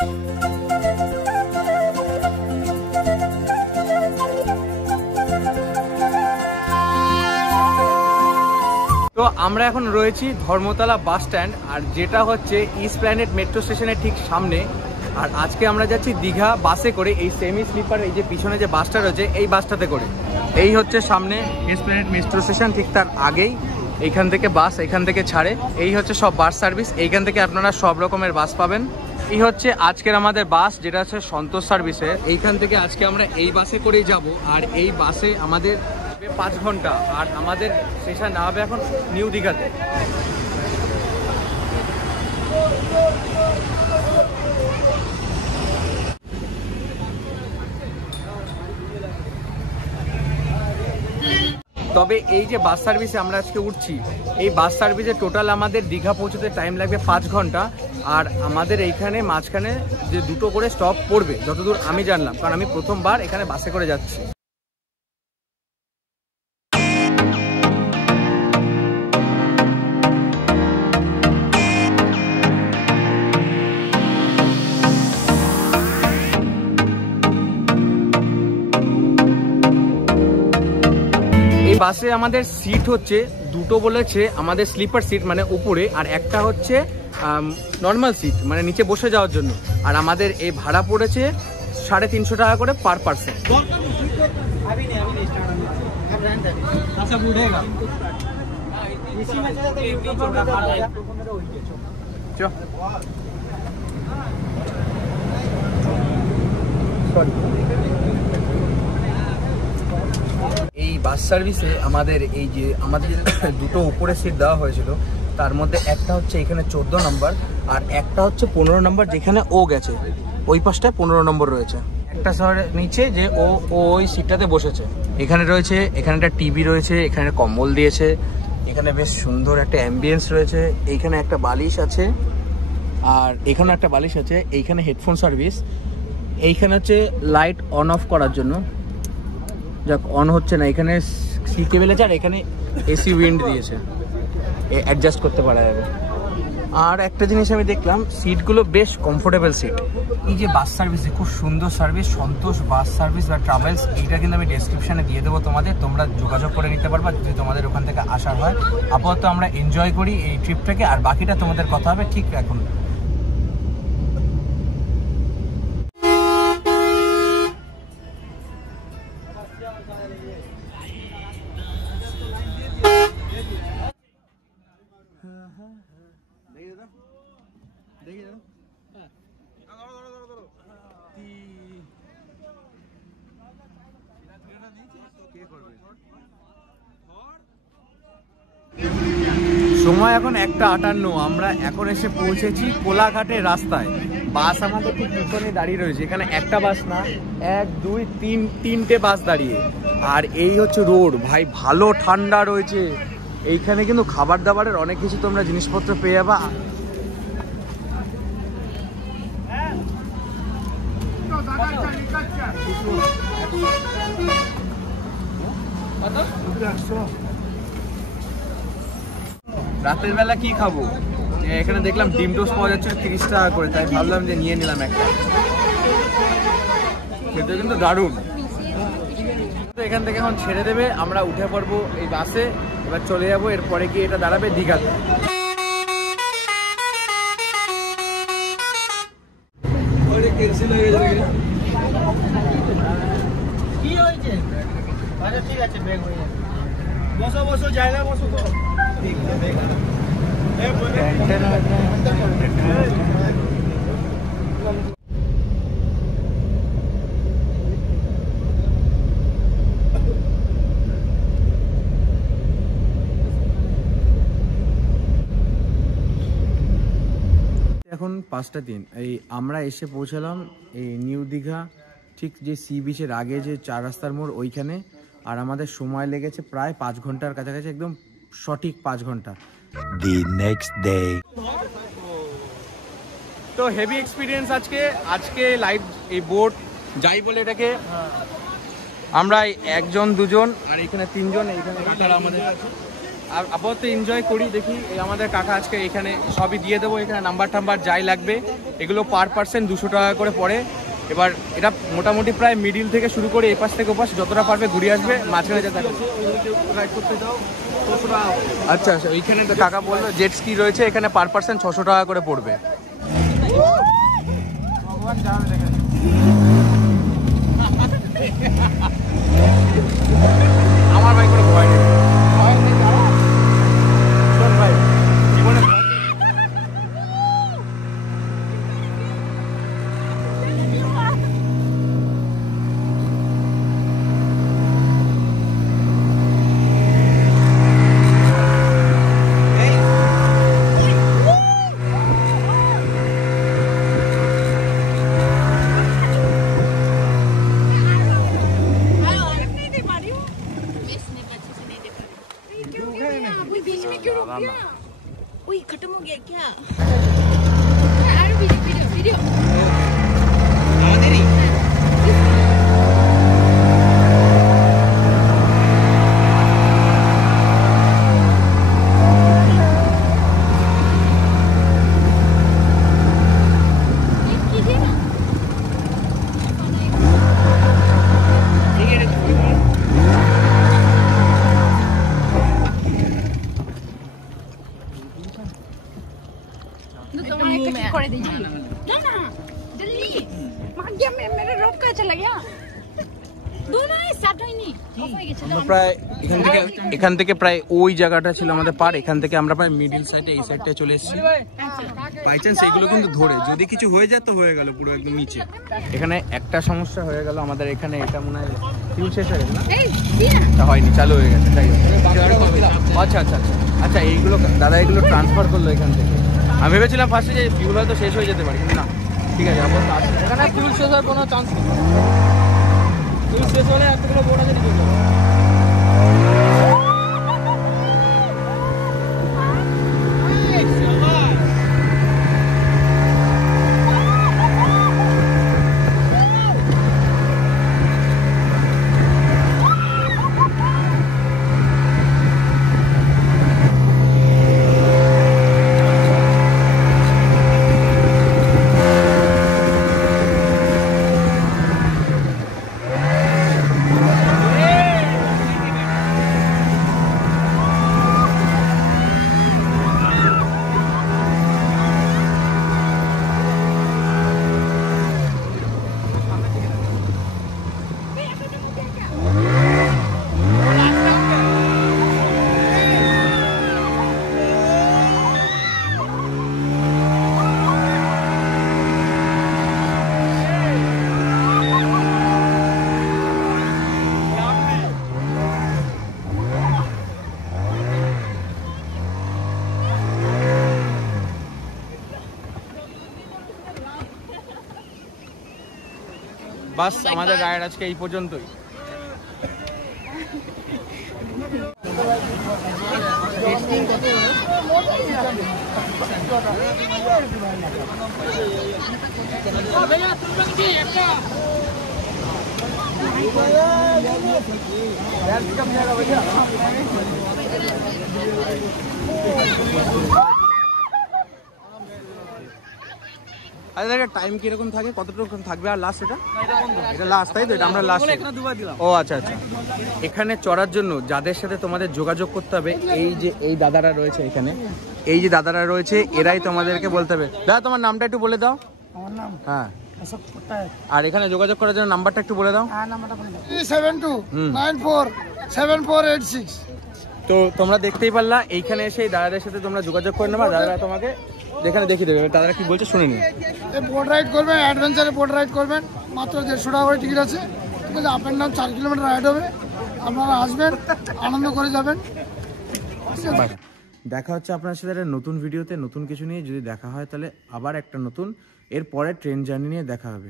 তো আমরা এখন রয়েছি ধর্মতলা বাস স্ট্যান্ড, আর যেটা হচ্ছে ইস্টপ্ল্যানেড মেট্রো স্টেশনের ঠিক সামনে। আর আজকে আমরা যাচ্ছি দীঘা বাসে করে, এই সেমি স্লিপার, এই যে পিছনে যে বাসটা রয়েছে এই বাসটাতে করে। এই হচ্ছে সামনে ইস্টপ্ল্যানেড মেট্রো স্টেশন, ঠিক তার আগেই এইখান থেকে বাস এখান থেকে ছাড়ে। এই হচ্ছে সব বাস সার্ভিস, এইখান থেকে আপনারা সব রকমের বাস পাবেন। এই হচ্ছে আজকের আমাদের বাস, যেটা হচ্ছে সন্তোষ সার্ভিসের। এইখান থেকে আজকে আমরা এই বাসে করেই যাব, আর এই বাসে আমাদের 5 ঘন্টা, আর আমাদের স্টেশন না হবে এখন নিউ দীঘাতে। তবে এই যে বাস সার্ভিসে আমরা আজকে উঠছি, এই বাস সার্ভিসে টোটাল আমাদের দীঘা পৌঁছতে টাইম লাগবে 5 ঘন্টা। আর আমাদের এইখানে মাঝখানে যে 2টো করে স্টপ পড়বে, যতদূর আমি জানলাম, কারণ আমি প্রথমবার এখানে বাসে করে যাচ্ছি। বাসে আমাদের সিট হচ্ছে 2টো বলেছে আমাদের স্লিপার সিট, মানে উপরে, আর একটা হচ্ছে নর্মাল সিট, মানে নিচে বসে যাওয়ার জন্য। আর আমাদের এই ভাড়া পড়েছে 350 টাকা করে পার পার্সন। এই বাস সার্ভিসে আমাদের এই যে আমাদের 2টো উপরে সিট দেওয়া হয়েছিল, তার মধ্যে একটা হচ্ছে এখানে 14 নম্বর, আর একটা হচ্ছে 15 নম্বর, যেখানে ও গেছে ওই পাশটায় 15 নম্বর রয়েছে। একটা শহরের নিচে যে ও ওই সিটটাতে বসেছে। এখানে রয়েছে, এখানে একটা টিভি রয়েছে, এখানে কম্বল দিয়েছে, এখানে বেশ সুন্দর একটা অ্যাম্বিয়েন্স রয়েছে, এইখানে একটা বালিশ আছে, আর এখানে একটা বালিশ আছে। এইখানে হেডফোন সার্ভিস, এইখানে হচ্ছে লাইট অন অফ করার জন্য, যাক অন হচ্ছে না, এখানে সি কেবল আছে, আর এখানে এসি উইন্ড দিয়েছে, অ্যাডজাস্ট করতে পারা যাবে। আর একটা জিনিস আমি দেখলাম, সিটগুলো বেশ কমফোর্টেবল সিট। এই যে বাস সার্ভিস, খুব সুন্দর সার্ভিস, সন্তোষ বাস সার্ভিস বা ট্রাভেলস, এইটা কিন্তু আমি ডেসক্রিপশানে দিয়ে দেবো তোমাদের, তোমরা যোগাযোগ করে নিতে পারবা যদি তোমাদের ওখান থেকে আসার হয়। আপাতত আমরা এনজয় করি এই ট্রিপটাকে, আর বাকিটা তোমাদের কথা হবে ঠিক এখন। সময় এখন 1:58, আমরা এখন এসে পৌঁছেছি কোলাঘাটের রাস্তায়। বাস আমাদের ঠিক পিছনে দাঁড়িয়ে রয়েছে, এখানে একটা বাস না, 1 2 3 3টে বাস দাঁড়িয়ে। আর এই হচ্ছে রোড, ভাই ভালো ঠান্ডা রয়েছে এইখানে, কিন্তু খাবার দাবারের অনেক কিছু তোমরা জিনিসপত্র পেয়ে যাবা। রাতের বেলা কি খাবো, এখানে দেখলাম ডিম টোস্ট পাওয়া যাচ্ছে 30 টাকা করে, তাই ভাবলাম যে নিয়ে নিলাম একটা। খেতে কিন্তু দারুণ। তো এখান থেকে এখন ছেড়ে দেবে, আমরা উঠে পড়বো এই বাসে, এবার চলে যাবো, এরপরে গিয়ে এটা দাঁড়াবে দীঘাতে। কি হয়েছে? আচ্ছা ঠিক আছে, ব্রেক হয়ে যাবে, বসো বসো, জায়গা বসো তো। এখন 5টা 3, এই আমরা এসে পৌঁছালাম এই নিউ দীঘা, ঠিক যে সি বিচের আগে যে 4 রাস্তার মোড় ওইখানে। আর আমাদের সময় লেগেছে প্রায় 5 ঘন্টার কাছাকাছি, একদম সঠিক 5 ঘন্টা। The next day. তো হেভি এক্সপিরিয়েন্স আজকে লাইভ এই বোট যাই বলে এটাকে, আমরা 1 জন 2 জন আর এখানে 3 জন, এইখানে আমাদের আপাতত এনজয় করি, দেখি এই আমাদের কাকা আজকে এখানে সবই দিয়ে দেবো, এখানে নাম্বার টাম্বার যাই লাগবে এগুলো পার পার্সন 200 টাকা করে পড়ে। এবার এটা মোটামুটি প্রায় মিডিল থেকে শুরু করে এপাশ থেকে ওপাশ যতটা পারবে ঘুরিয়ে আসবে, মাঝখানে যা থাকে রাইড করতে যাও 600 টাকা। আচ্ছা আচ্ছা, ওইখানে তো কাকা বললো জেট স্কি রয়েছে, এখানে পার পার্সন 600 টাকা করে পড়বে। ভগবান যাবে দেখেন আমার ভাই কোনো ভয় নেই, শোন ভাই জীবনে खत्म हो गया क्या? अरे वीडियो वीडियो করে दीजिए ना ना जल्दी भाग गया मेरा रोप का चला गया दोनों ही साथ ही नहीं ऑफ हो गया। আমরা প্রায় এখান থেকে প্রায় ওই জায়গাটা ছিল আমাদের পার, এখান থেকে আমরা প্রায় মিডিল সাইডে এই সাইডটায় চলে এসেছি। বাই চান্স এইগুলো কিন্তু ধরে যদি কিছু হয়ে যায় তো হয়ে গেল পুরো একদম নিচে। এখানে একটা সমস্যা হয়ে গেল আমাদের, এখানে এটা মনে হয় ফিউল শেষ হয়ে গেল না, তা হয়নি, চালু হয়ে গেছে। তাই আচ্ছা আচ্ছা আচ্ছা আচ্ছা, এইগুলো দাদা এগুলো ট্রান্সফার করলো এখান থেকে। আমি ভেবেছিলাম ফার্স্টে যে ফিউল হয়তো শেষ হয়ে যেতে পারে, কিন্তু না ঠিক আছে। এখানে ফিউল শেষ হওয়ার কোনো চান্স নেই, ফিউল শেষ হলে এতগুলো বোর্ড আছে নিচে বাস। আমাদের রাইড আজকে এই পর্যন্তই। আচ্ছা টাইম কিরকম থাকে, কতটুকু থাকবে আর লাস্ট? এটা লাস্ট তাই তো, এটা আমরা লাস্ট দুবার দিলাম। ও আচ্ছা আচ্ছা, এখানে চড়ার জন্য যাদের সাথে তোমাদের যোগাযোগ করতে হবে, এই যে এই দাদারা রয়েছে এখানে, এই যে দাদারা রয়েছে এরাই তোমাদেরকে বলতে হবে। দাদা তোমার নামটা একটু বলে দাও। আমার নাম হ্যাঁ, আর এখানে যোগাযোগ করার জন্য নাম্বারটা একটু বলে দাও। 72947486। তো তোমরা দেখতেই পারলা, এইখানে এসে দাদাদের সাথে তোমরা যোগাযোগ করে নেবা, দাদারা তোমাকে যেখানে দেখিয়ে দেবে। দাদারা কি বলছে শুনে নিন। বোট রাইড করবেন, অ্যাডভেঞ্চারে বোট রাইড করবেন, মাত্র 150 টাকা করে টিকিট আছে। ঠিক আছে, up and down 4 kilometre ride হবে। আপনারা আসবেন, আনন্দ করে যাবেন। দেখা হচ্ছে আপনার সাথে একটা নতুন ভিডিওতে, নতুন কিছু নিয়ে। যদি দেখা হয় তাহলে আবার একটা নতুন এর পরে ট্রেন জার্নি নিয়ে দেখা হবে।